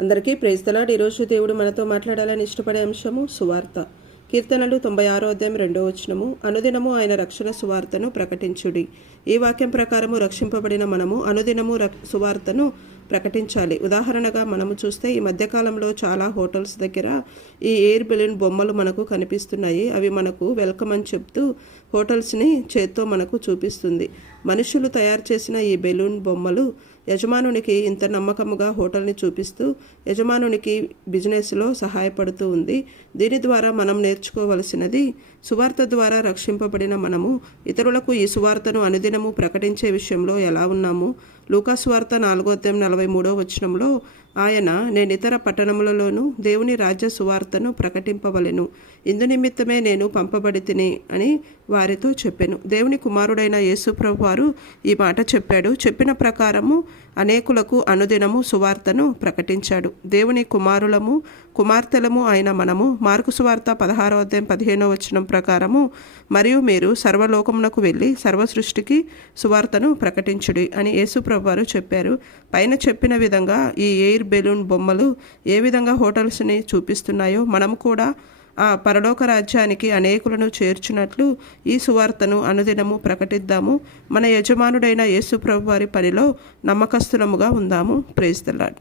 అందరికీ ప్రేస్తలాడు ఈరోజు దేవుడు మనతో మాట్లాడాలని ఇష్టపడే అంశము సువార్త. కీర్తనలు తొంభై ఆరో అధ్యాయం రెండో వచనము. అనుదినము ఆయన రక్షణ సువార్తను ప్రకటించుడి. ఈ వాక్యం ప్రకారము రక్షింపబడిన మనము అనుదినము రక్- సువార్తను ప్రకటించాలి. ఉదాహరణగా మనము చూస్తే ఈ మధ్యకాలంలో చాలా హోటల్స్ దగ్గర ఈ ఎయిర్ బెలూన్ బొమ్మలు మనకు కనిపిస్తున్నాయి. అవి మనకు వెల్కమ్ అని చెప్తూ హోటల్స్ని చేత్తో మనకు చూపిస్తుంది. మనుషులు తయారు చేసిన ఈ బెలూన్ బొమ్మలు యజమానునికి ఇంత నమ్మకముగా హోటల్ని చూపిస్తూ యజమానునికి బిజినెస్లో సహాయపడుతూ ఉంది. దీని ద్వారా మనం నేర్చుకోవలసినది సువార్త ద్వారా రక్షింపబడిన మనము ఇతరులకు ఈ సువార్తను అనుదినము ప్రకటించే విషయంలో ఎలా ఉన్నాము లూకాసువార్త నాలుగో అధ్యాయం నలభై మూడో వచనంలో ఆయన నేను ఇతర పట్టణములలోనూ దేవుని రాజ్య సువార్తను ప్రకటింపవలెను. ఇందు నిమిత్తమే నేను పంపబడి తిని అని వారితో చెప్పాను. దేవుని కుమారుడైన యేసుప్రభు వారు ఈ మాట చెప్పాడు. చెప్పిన ప్రకారము అనేకులకు అనుదినము సువార్తను ప్రకటించాడు. దేవుని కుమారులము కుమార్తెలము అయిన మనము మార్కు సువార్త పదహారో అధ్యాయం పదిహేనో వచనం ప్రకారము మరియు మీరు సర్వలోకమునకు వెళ్ళి సర్వ సృష్టికి సువార్తను ప్రకటించుడి అని యేసుప్రభు వారు చెప్పారు. పైన చెప్పిన విధంగా ఈ ఎయిర్ బెలూన్ బొమ్మలు ఏ విధంగా హోటల్స్ని చూపిస్తున్నాయో మనము కూడా ఆ పరలోక రాజ్యానికి అనేకులను చేర్చినట్లు ఈ సువార్తను అనుదినము ప్రకటిద్దాము. మన యజమానుడైన యేసు ప్రభు వారి పనిలో నమ్మకస్తులముగా ఉందాము. ప్రేస్తలాడ్